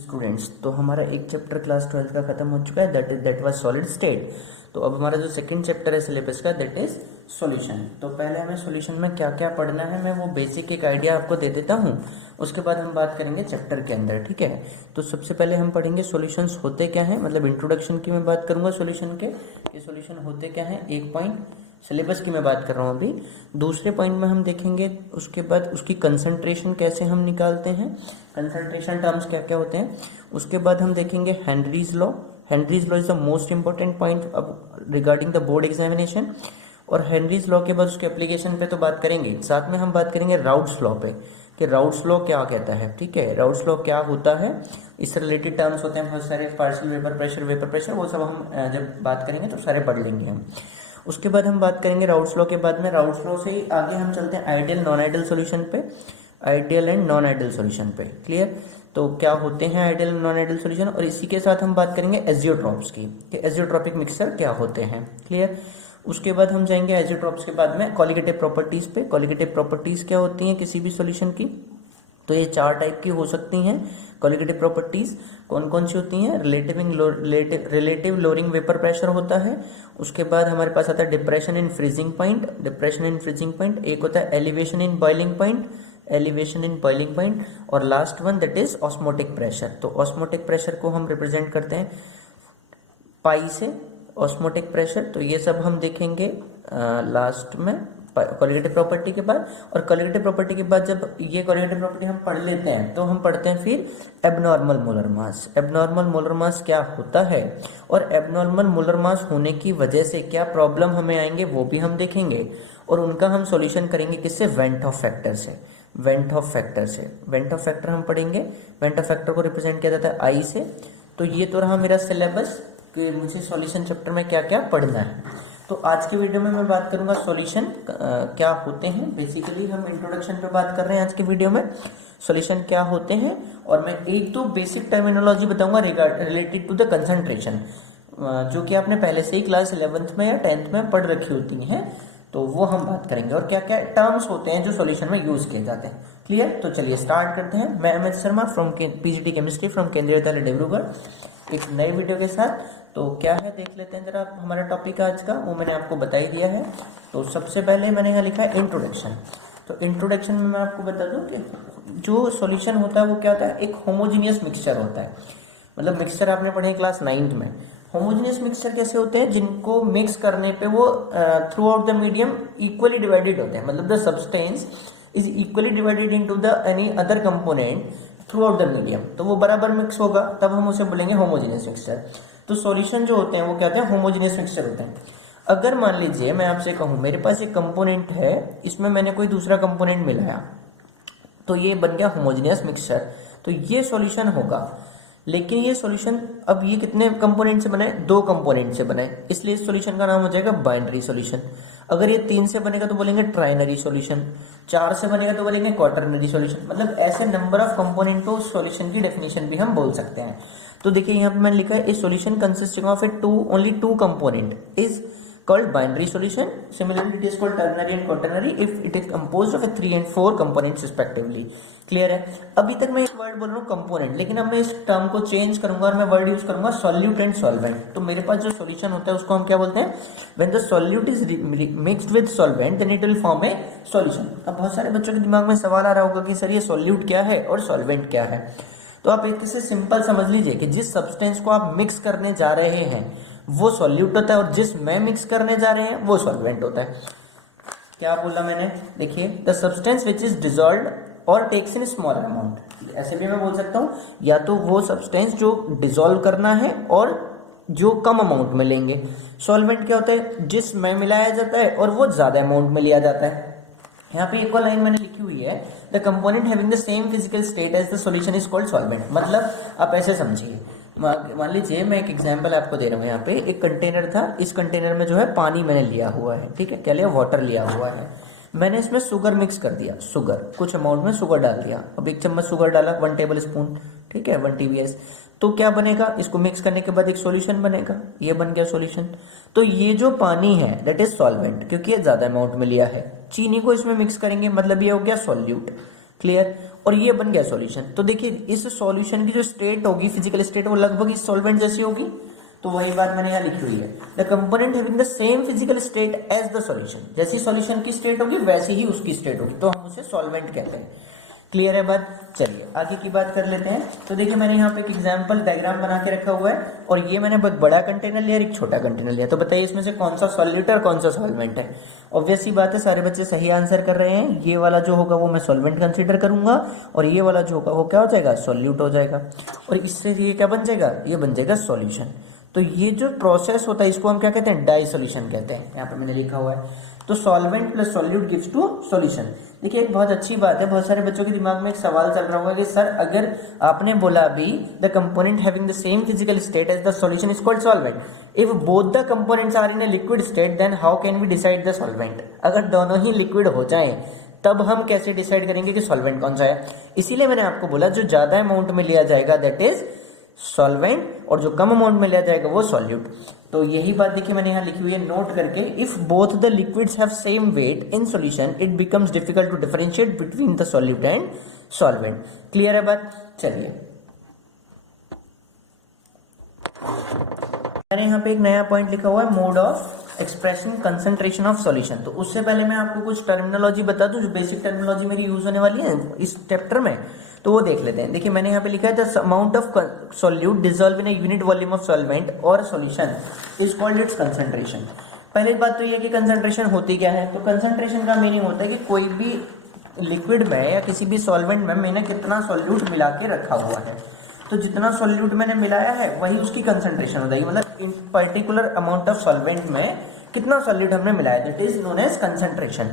Students, तो हमारा एक चैप्टर क्लास 12 का खत्म हो चुका है, दैट वाज सॉलिड स्टेट। तो अब हमारा जो सेकंड चैप्टर है सिलेबस का, दैट इज सॉल्यूशन। तो पहले हमें सॉल्यूशन में क्या क्या पढ़ना है मैं वो बेसिक एक आइडिया आपको दे देता हूँ, उसके बाद हम बात करेंगे चैप्टर के अंदर, ठीक है। तो सबसे पहले हम पढ़ेंगे सॉल्यूशंस होते क्या हैं, मतलब इंट्रोडक्शन की मैं बात करूंगा सॉल्यूशन के, ये सॉल्यूशन होते क्या हैं, एक पॉइंट सिलेबस की मैं बात कर रहा हूँ अभी। दूसरे पॉइंट में हम देखेंगे उसके बाद उसकी कंसंट्रेशन कैसे हम निकालते हैं, कंसंट्रेशन टर्म्स क्या क्या होते हैं। उसके बाद हम देखेंगे Henry's law. Henry's law is the most important point अब रिगार्डिंग द बोर्ड एग्जामिनेशन। और हेनरीज लॉ के बाद उसके एप्लीकेशन पे तो बात करेंगे, साथ में हम बात करेंगे राउट्स लॉ पे कि राउट्स लॉ क्या कहता है, ठीक है, राउट्स लॉ क्या होता है, इससे रिलेटेड टर्म्स होते हैं बहुत सारे, पार्शियल वेपर प्रेशर, वो सब हम जब बात करेंगे तो सारे पढ़ लेंगे हम। उसके बाद हम बात करेंगे राउट्स लॉ के बाद में, राउट्स लॉ से ही आगे हम चलते हैं आइडियल नॉन आइडियल सॉल्यूशन पे, ideal and non ideal solution पे, क्लियर। तो क्या होते हैं आइडियल नॉन आइडियल सॉल्यूशन, और इसी के साथ हम बात करेंगे एजियोट्रॉप्स की कि एजियोट्रॉपिक मिक्सचर क्या होते हैं, क्लियर। उसके बाद हम जाएंगे एजियोट्रॉप्स के बाद में कॉलिगेटिव प्रॉपर्टीज पे। कॉलिगेटिव प्रॉपर्टीज क्या होती हैं किसी भी सॉल्यूशन की, तो ये चार टाइप की हो सकती हैं कॉलिगेटिव प्रॉपर्टीज। कौन कौन सी होती हैं, रिलेटिव लोअरिंग वेपर प्रेशर होता है। उसके बाद हमारे पास आता है depression in freezing point, depression in freezing point. एक होता है elevation in boiling point, elevation in boiling point. और last one that is osmotic pressure. तो ऑस्मोटिक प्रेशर को हम रिप्रेजेंट करते हैं पाई से, ऑस्मोटिक प्रेशर। तो ये सब हम देखेंगे लास्ट में कॉलिगेटिव प्रॉपर्टी के बाद। और कॉलिगेटिव प्रॉपर्टी के बाद जब ये कॉलिगेटिव प्रॉपर्टी हम पढ़ लेते हैं तो हम पढ़ते हैं फिर abnormal molar mass. Abnormal molar mass क्या होता है और एबनॉर्मल मोलर मास होने की वजह से क्या प्रॉब्लम हमें आएंगे वो भी हम देखेंगे, और उनका हम सॉल्यूशन करेंगे किससे, वेंट ऑफ फैक्टर से, वेंट ऑफ फैक्टर से। वेंट ऑफ फैक्टर हम पढ़ेंगे, वेंट ऑफ फैक्टर को रिप्रेजेंट किया जाता है आई से। तो ये तो रहा मेरा सिलेबस कि मुझे सॉल्यूशन चैप्टर में क्या क्या पढ़ना है। तो आज की वीडियो में मैं बात करूंगा सॉल्यूशन क्या होते हैं। बेसिकली हम इंट्रोडक्शन पे बात कर रहे हैं आज की वीडियो में, सॉल्यूशन क्या होते हैं, और मैं एक दो बेसिक टर्मिनोलॉजी बताऊंगा रिलेटेड टू द कंसंट्रेशन, जो कि आपने पहले से ही क्लास 11th में या 10th में पढ़ रखी होती हैं, तो वो हम बात करेंगे। और क्या क्या टर्म्स होते हैं जो सॉल्यूशन में यूज किए जाते हैं, क्लियर। तो चलिए स्टार्ट करते हैं। मैं Amit Sharma from PGT chemistry from केंद्रीय विद्यालय डिब्रूगढ़, एक नई वीडियो के साथ। तो क्या है देख लेते हैं जरा हमारा टॉपिक आज का, वो मैंने आपको बता ही दिया है। तो सबसे पहले मैंने यहाँ लिखा है इंट्रोडक्शन। तो इंट्रोडक्शन में मैं आपको बता दूं कि जो सॉल्यूशन होता है वो क्या होता है, एक होमोजीनियस मिक्सचर होता है। मतलब मिक्सचर आपने पढ़े क्लास 9th में। होमोजीनियस मिक्सचर कैसे होते हैं, जिनको मिक्स करने पे वो through out the medium equally divided होते हैं, मतलब the substance is equally divided into the any other component through out the medium, तो वो बराबर मिक्स होगा, तब हम उसे बोलेंगे होमोजीनियस मिक्सचर। तो सॉल्यूशन जो होते हैं वो क्या होते हैं, होमोजीनियस मिक्सचर होते हैं। अगर मान लीजिए मैं आपसे कहूं मेरे पास एक कंपोनेंट है, इसमें मैंने कोई दूसरा कंपोनेंट मिलाया, तो ये बन गया होमोजीनियस मिक्सचर, तो ये सॉल्यूशन होगा। लेकिन ये सॉल्यूशन अब ये कितने कंपोनेंट से बना है, दो कंपोनेंट से बना है, इसलिए इस सॉल्यूशन का नाम हो जाएगा बाइनरी सॉल्यूशन। अगर ये 3 से बनेगा तो बोलेंगे ट्राइनरी सॉल्यूशन, 4 से बनेगा तो बोलेंगे क्वाटरनरी सॉल्यूशन। मतलब ऐसे नंबर ऑफ कंपोनेंट को सॉल्यूशन की डेफिनेशन भी हम बोल सकते हैं। तो देखिए यहाँ पे मैंने लिखा है a solution consisting of only two component is called binary solution. Similarly, it is called ternary and quaternary if it is composed of 3 and 4 components respectively. Clear है। अभी तक मैं एक वर्ड बोल रहा हूँ कंपोनेंट, लेकिन अब मैं इस टर्म को चेंज करूंगा और मैं वर्ड यूज करूंगा सॉल्यूट एंड सॉल्वेंट। तो मेरे पास जो सॉल्यूशन होता है उसको हम क्या बोलते हैं, when the solute is mixed with solvent then it will form a solution. अब बहुत सारे बच्चों के दिमाग में सवाल आ रहा होगा कि सर ये सॉल्यूट क्या है और सॉल्वेंट क्या है। तो आप एक से सिंपल समझ लीजिए कि जिस सब्सटेंस को आप मिक्स करने जा रहे हैं वो सॉल्यूट होता है, और जिस में मिक्स करने जा रहे हैं वो सॉल्वेंट होता है। क्या बोला मैंने, देखिए the substance which is dissolved और टेक्स इन स्मॉलर अमाउंट। ऐसे भी मैं बोल सकता हूं, या तो वो सब्सटेंस जो डिसॉल्व करना है और जो कम अमाउंट में लेंगे। सॉल्वेंट क्या होता है, जिस में मिलाया जाता है और वो ज्यादा अमाउंट में लिया जाता है। यहाँ पे एक और लाइन मैंने लिखी हुई है, the component having the same physical state as the solution is called solvent. मतलब आप ऐसे समझिए, मान लीजिए मैं एक एग्जांपल आपको दे रहा हूँ। यहाँ पे एक कंटेनर था, इस कंटेनर में जो है पानी मैंने लिया हुआ है, ठीक है, क्या लिया, वाटर लिया हुआ है। मैंने इसमें शुगर मिक्स कर दिया, शुगर कुछ अमाउंट में शुगर डाल दिया। अब 1 चम्मच शुगर डाला, 1 टेबल स्पून, ठीक है, 1 TBS। तो क्या बनेगा, इसको मिक्स करने के बाद एक सॉल्यूशन बनेगा, ये बन गया सॉल्यूशन। तो ये जो पानी है दैट इज सॉल्वेंट, क्योंकि ये ज्यादा अमाउंट में लिया है। चीनी को इसमें मिक्स करेंगे, मतलब ये हो गया सॉल्यूट, क्लियर। और ये बन गया सॉल्यूशन। तो देखिए इस सॉल्यूशन की जो स्टेट होगी, फिजिकल स्टेट, वो लगभग इस सॉल्वेंट जैसी होगी। तो वही बात मैंने यहाँ लिखी हुई है, the component having the same physical state as the solution, जैसी सॉल्यूशन की स्टेट होगी वैसी ही उसकी स्टेट होगी, तो हम उसे सॉल्वेंट कहते हैं। क्लियर है बात? चलिए आगे की बात कर लेते हैं। तो देखिए मैंने यहाँ पे एक एग्जांपल डायग्राम बना के रखा हुआ है, और ये मैंने एक बड़ा कंटेनर लिया और एक छोटा कंटेनर लिया। तो बताइए इसमें से कौन सा सॉल्यूट और कौन सा सॉल्वेंट है? ऑब्वियस सी बात है, सारे बच्चे सही आंसर कर रहे हैं। ये वाला जो होगा वो मैं सॉल्वेंट कंसीडर करूंगा, और ये वाला जो होगा वो क्या हो जाएगा? सॉल्यूट हो जाएगा। और इससे ये क्या बन जाएगा? ये बन जाएगा सॉल्यूशन। तो ये जो प्रोसेस होता है इसको हम क्या कहते हैं? डाई सॉल्यूशन कहते हैं। यहाँ पे मैंने लिखा हुआ है। तो solvent plus solute gives to solution. देखिए एक बहुत अच्छी बात है, बहुत सारे बच्चों के दिमाग में एक सवाल चल रहा होगा कि सर अगर आपने बोला अभी the component having the same physical state as the solution is called solvent, if both the components are in a liquid state then how can we decide the solvent? अगर दोनों ही लिक्विड हो जाएं तब हम कैसे डिसाइड करेंगे कि solvent कौन सा है? इसीलिए मैंने आपको बोला जो ज्यादा अमाउंट में लिया जाएगा दैट इज सॉल्वेंट, और जो कम अमाउंट में लिया जाएगा वो सॉल्यूट। तो यही बात देखिए मैंने यहाँ लिखी हुई है नोट करके, if both the liquids have same weight in solution it becomes difficult to differentiate between the solute and solvent. Clear है बात? चलिए मैंने यहाँ पे एक नया पॉइंट लिखा हुआ है, mode of expression concentration of solution. तो उससे पहले मैं आपको कुछ टर्मिनोलॉजी बता दूं, जो बेसिक टर्मिनोलॉजी मेरी यूज होने वाली है इस चैप्टर में, तो वो देख लेते हैं। देखिए मैंने यहाँ पे लिखा है the amount of solute dissolve in a unit volume of solvent और solution is called its concentration. पहली बात तो ये कि कंसंट्रेशन होती क्या है? तो कंसंट्रेशन का मीनिंग होता है कि कोई भी लिक्विड में या किसी भी सॉल्वेंट में मैंने कितना सॉल्यूट मिला के रखा हुआ है, तो जितना सॉल्यूट मैंने मिलाया है वही उसकी कंसंट्रेशन हो जाएगी। मतलब in particular amount of solvent में कितना सॉल्यूट हमने मिलाया, that is known as concentration.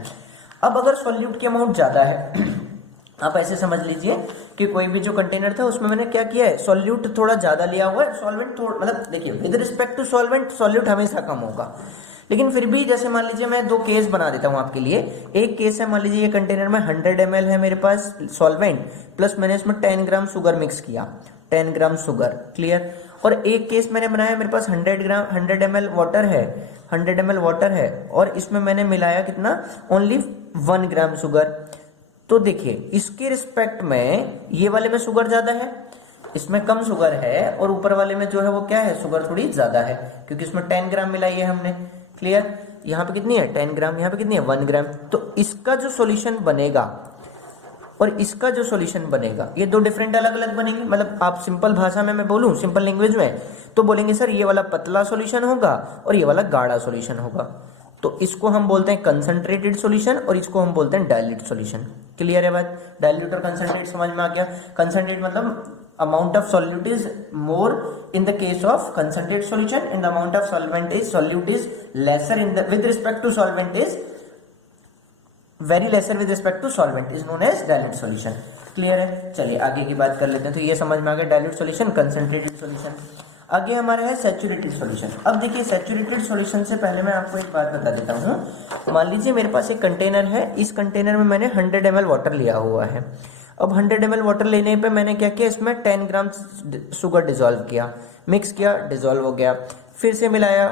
अब अगर सॉल्यूट की अमाउंट ज्यादा है, आप ऐसे समझ लीजिए कि कोई भी जो कंटेनर था उसमें मैंने क्या किया है, सॉल्यूट थोड़ा ज्यादा लिया हुआ है, सॉल्वेंट थोड़ा, मतलब देखिए with respect to solvent solute हमेशा कम होगा, लेकिन फिर भी जैसे मान लीजिए मैं दो केस बना देता हूं आपके लिए। एक केस है, मान लीजिए ये कंटेनर में 100 ml है मेरे पास सॉल्वेंट, प्लस मैंने इसमें 10 ग्राम शुगर मिक्स किया, 10 ग्राम शुगर। क्लियर? और एक केस मैंने बनाया मेरे पास 100 ml वाटर है, 100 ml वाटर है, और इसमें मैंने मिलाया कितना? Only 1 gram sugar. तो देखिए इसके रिस्पेक्ट में ये वाले में शुगर ज्यादा है, इसमें कम शुगर है, और ऊपर वाले में जो है वो क्या है, शुगर थोड़ी ज्यादा है, क्योंकि इसमें 10 ग्राम मिलाई है हमने। क्लियर? यहाँ पे कितनी है? 10 ग्राम, यहाँ पे कितनी है? 1 ग्राम। तो इसका जो सॉल्यूशन बनेगा और इसका जो सॉल्यूशन बनेगा, ये दो डिफरेंट अलग अलग बनेंगे। मतलब आप सिंपल भाषा में मैं बोलूं, सिंपल लैंग्वेज में, तो बोलेंगे सर ये वाला पतला सॉल्यूशन होगा और ये वाला गाढ़ा सॉल्यूशन होगा। तो इसको हम बोलते हैं कंसंट्रेटेड सॉल्यूशन और इसको हम बोलते हैं डाइल्यूट सॉल्यूशन। क्लियर है बात? डाइल्यूट और कंसंट्रेट समझ में आ गया। कंसंट्रेट मतलब amount of solute is more in the case of concentrated solution, and the amount of solute is lesser in the with respect to solvent is very lesser with respect to solvent is known as dilute solution. Clear है? चलिए आगे की बात कर लेते हैं। तो ये समझ में आ गया डाइल्यूट सॉल्यूशन, कंसंट्रेटेड सॉल्यूशन। आगे हमारा है सैचुरेटेड सॉल्यूशन। अब देखिए सैचुरेटेड सॉल्यूशन से पहले मैं आपको एक बात बता देता हूँ। मान लीजिए मेरे पास एक कंटेनर है, इस कंटेनर में मैंने 100 ml वाटर लिया हुआ है। अब 100 ml वाटर लेने पे मैंने क्या किया, इसमें 10 ग्राम शुगर डिसॉल्व किया, मिक्स किया, डिसॉल्व हो गया, फिर से मिलाया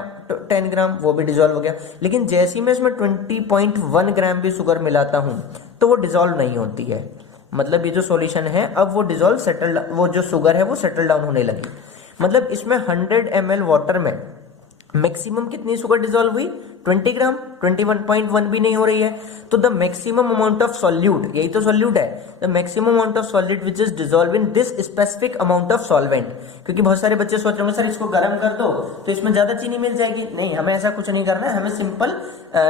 10 ग्राम, वो भी डिसॉल्व हो गया। लेकिन जैसे ही मैं इसमें 20.1 ग्राम भी शुगर मिलाता हूँ तो वो डिसॉल्व नहीं होती है। मतलब ये जो सॉल्यूशन है अब वो डिसॉल्व सेटल, वो जो शुगर है वो सेटल डाउन होने लगी। मतलब इसमें 100 ml वाटर में मैक्सिमम कितनी शुगर डिसॉल्व हुई? 20 ग्राम, 21.1 भी नहीं हो रही है। तो the maximum amount of solute, यही तो सॉल्यूट है, the maximum amount of solute which is dissolve in this specific amount of solvent. क्योंकि बहुत सारे बच्चे सोच रहे होंगे सर इसको गर्म कर दो तो इसमें ज्यादा चीनी मिल जाएगी। नहीं, हमें ऐसा कुछ नहीं करना है, हमें सिंपल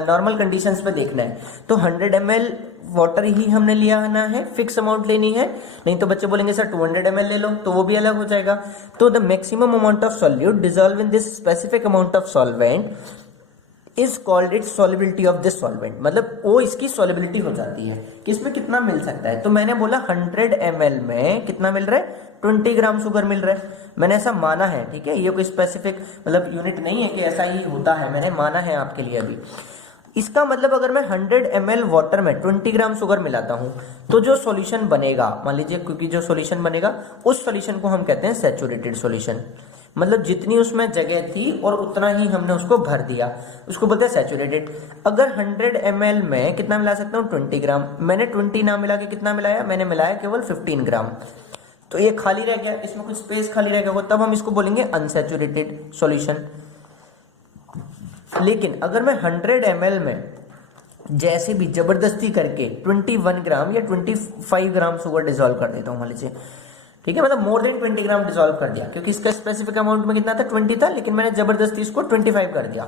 नॉर्मल कंडीशंस पे देखना है। तो 100 ml वाटर ही हमने लिया है, फिक्स अमाउंट लेनी है। नहीं तो बच्चे बोलेंगे सर 200 ml ले लो, तो वो भी अलग हो जाएगा। तो the maximum amount of solute dissolve in this specific amount of solvent is called it's solubility of this solvent. मतलब वो इसकी सॉल्युबिलिटी हो जाती है कि इसमें कितना मिल सकता है। तो मैंने बोला 100 ml में कितना मिल रहा है? 20 ग्राम शुगर मिल रहा है। मैंने ऐसा माना है, ठीक है, ये कोई स्पेसिफिक मतलब यूनिट नहीं है कि ऐसा ही होता है, मैंने माना है आपके लिए अभी। इसका मतलब अगर मैं 100 ml वाटर में 20 ग्राम शुगर मिलाता हूं तो जो सॉल्यूशन बनेगा, मान लीजिए, क्योंकि जो सॉल्यूशन बनेगा उस सॉल्यूशन को हम कहते हैं सैचुरेटेड सॉल्यूशन। मतलब जितनी उसमें जगह थी और उतना ही हमने उसको भर दिया, उसको बोलते हैं सैचुरेटेड। अगर 100 ml में कितना मिला सकता हूँ 20 ग्राम, मैंने 20 ना मिला के कितना मिलाया, मैंने मिलाया केवल 15 ग्राम, तो ये खाली रह गया, इसमें कुछ स्पेस खाली रह गया होगा, तब हम इसको बोलेंगे अनसैचुरेटेड सॉल्यूशन। लेकिन अगर मैं 100 ml में जैसे भी जबरदस्ती करके 21 ग्राम या 25 ग्राम शुगर डिसॉल्व कर देता हूँ मान लीजिए, ठीक है, मतलब मोर देन 20 ग्राम डिसॉल्व कर दिया, क्योंकि इसका स्पेसिफिक अमाउंट में कितना था 20 था, लेकिन मैंने जबरदस्ती इसको 25 कर दिया,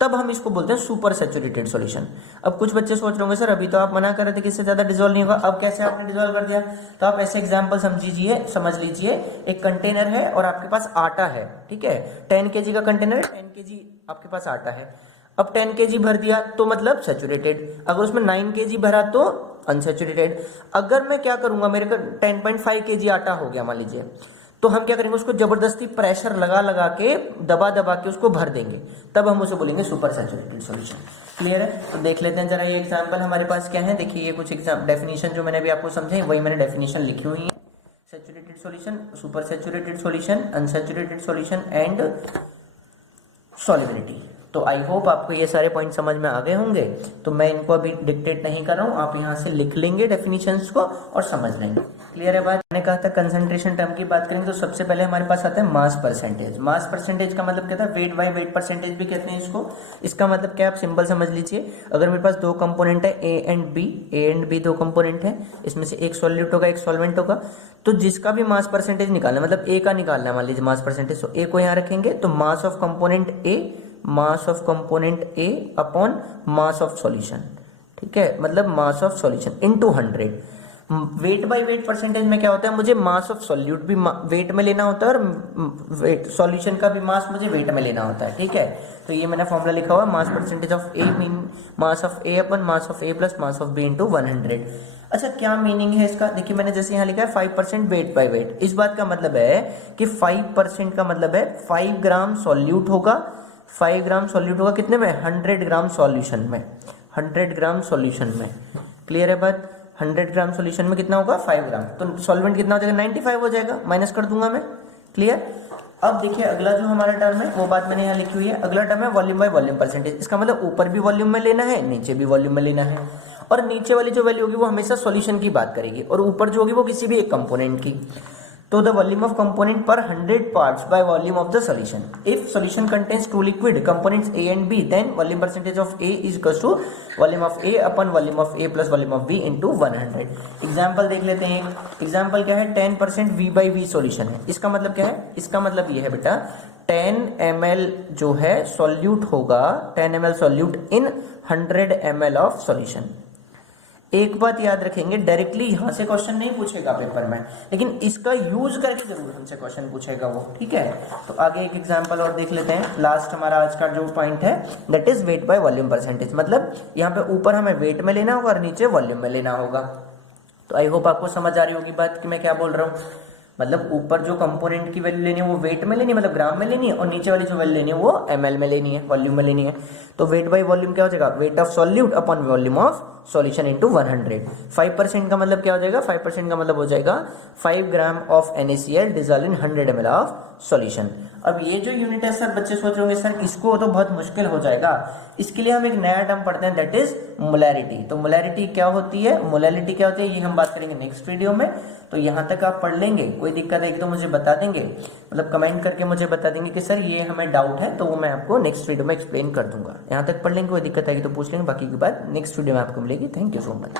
तब हम इसको बोलते हैं सुपर सैचुरेटेड सॉल्यूशन। अब कुछ बच्चे सोच रहे होंगे सर अभी तो आप मना कर रहे थे कि इससे ज्यादा डिसॉल्व नहीं होगा, अब कैसे आपने डिसॉल्व कर दिया? तो आप ऐसे एग्जांपल समझ लीजिए, एक कंटेनर है और आपके पास आटा है, ठीक है, 10 kg का कंटेनर है, 10 kg आपके पास आटा है, अब 10 kg भर दिया तो मतलब सैचुरेटेड, अगर उसमें 9 kg भरा तो अनसैचुरेटेड। अगर मैं क्या करूंगा, मेरे को 10.5 kg आटा हो गया मान लीजिए, तो हम क्या करेंगे, उसको जबरदस्ती प्रेशर लगा के दबा के उसको भर देंगे, तब हम उसे बोलेंगे सुपर सैचुरेटेड सॉल्यूशन। क्लियर है? तो देख लेते हैं जरा ये एग्जांपल हमारे पास क्या है। देखिए ये कुछ डेफिनेशन जो मैंने अभी आपको समझाई वही मैंने डेफिनेशन लिखी हुई है। Saturated solution, super saturated solution, unsaturated solution and solubility. तो आई होप आपको ये सारे पॉइंट समझ में आ गए होंगे, तो मैं इनको अभी डिक्टेट नहीं कर रहा हूँ, आप यहाँ से लिख लेंगे डेफिनेशंस को और समझ लेंगे। क्लियर है बात? मैंने कहा था कंसंट्रेशन टर्म की बात करेंगे तो सबसे पहले हमारे पास आता है मास परसेंटेज। मास परसेंटेज का मतलब क्या था, वेट बाय वेट परसेंटेज भी कहते हैं इसको। इसका मतलब क्या, आप सिंपल समझ लीजिए, अगर मेरे पास दो कंपोनेंट है ए एंड बी दो कंपोनेंट है, इसमें से एक सॉल्यूट होगा एक सॉल्वेंट होगा, तो जिसका भी मास परसेंटेज निकालना है, मतलब ए का निकालना है मान लीजिए मास परसेंटेज, तो ए को यहाँ रखेंगे, तो mass of component A, mass of component A upon mass of solution, ठीक है, मतलब mass of solution into 100। Weight by weight percentage में क्या होता है, मुझे मास ऑफ सॉल्यूट भी वेट में लेना होता है और वेट सॉल्यूशन का भी मास मुझे वेट में लेना होता है, ठीक है। तो ये मैंने फॉर्मूला लिखा हुआ, mass percentage of A mean mass of A upon mass of A plus mass of B into 100। अच्छा क्या मीनिंग है इसका, देखिए मैंने जैसे यहाँ लिखा है 5% वेट बाय वेट, इस बात का मतलब है कि 5% का मतलब है 5 ग्राम सॉल्यूट होगा, 5 ग्राम सॉल्यूट होगा कितने में, 100 ग्राम सॉल्यूशन में, 100 ग्राम सॉल्यूशन में। क्लियर है बात? 100 ग्राम सॉल्यूशन में कितना होगा 5 ग्राम, तो सॉल्वेंट कितना हो जाएगा 95 हो जाएगा, माइनस कर दूंगा मैं। क्लियर? अब देखिए अगला जो हमारा टर्म है वो बात मैंने यहाँ लिखी हुई है, अगला टर्म है वॉल्यूम बाय वॉल्यूम परसेंटेज। इसका मतलब ऊपर भी वॉल्यूम में लेना है, नीचे भी वॉल्यूम में लेना है, और नीचे वाली जो वैल्यू होगी वो हमेशा सॉल्यूशन की बात करेगी और ऊपर जो होगी वो किसी भी एक कंपोनेंट की। तो the volume of component per 100 parts by volume of the solution. If solution contains two liquid components A and B, then volume percentage of A is equals to volume of A upon volume of A plus volume of B into 100. Example देख लेते हैं। Example क्या है, 10% V by V solution है। इसका मतलब क्या है, इसका मतलब ये है बेटा 10 ml जो है सॉल्यूट होगा, 10 ml solute in 100 ml of solution. एक बात याद रखेंगे, डायरेक्टली यहां से क्वेश्चन नहीं पूछेगा पेपर में, लेकिन इसका यूज करके जरूर हमसे क्वेश्चन पूछेगा वो, ठीक है। तो आगे एक एग्जांपल और देख लेते हैं। लास्ट हमारा आज का जो पॉइंट है that is weight by volume percentage, मतलब यहाँ पे ऊपर हमें वेट में लेना होगा और नीचे वॉल्यूम में लेना होगा। तो आई होप आपको समझ आ रही होगी बात कि मैं क्या बोल रहा हूँ। मतलब ऊपर जो कंपोनेंट की वैल्यू लेनी है वो वेट में लेनी है, मतलब ग्राम में लेनी है, और नीचे वाली जो वैल्यू लेनी है वो ml में लेनी है, वॉल्यूम में लेनी है। तो वेट बाय वॉल्यूम क्या हो जाएगा, weight of solute upon volume of solution into 100। 5% का मतलब क्या हो जाएगा, 5% का मतलब हो जाएगा 5 gram of NaCl dissolve in 100 ml of solution. अब ये जो यूनिट है सर बच्चे सोच रहे होंगे सर इसको तो बहुत मुश्किल हो जाएगा, इसके लिए हम एक नया टर्म पढ़ते हैं दैट इज मोलैरिटी। तो मोलैरिटी क्या होती है, मोलैरिटी क्या होती है, ये हम बात करेंगे नेक्स्ट वीडियो में। तो यहाँ तक आप पढ़ लेंगे, कोई दिक्कत है तो मुझे बता देंगे, मतलब कमेंट करके मुझे बता देंगे कि सर ये हमें डाउट है, तो वो मैं आपको नेक्स्ट वीडियो में एक्सप्लेन कर दूंगा। यहाँ तक पढ़ लेंगे, कोई दिक्कत आएगी तो पूछ लेंगे, बाकी की बात नेक्स्ट वीडियो में आपको मिलेगी। Thank you so much.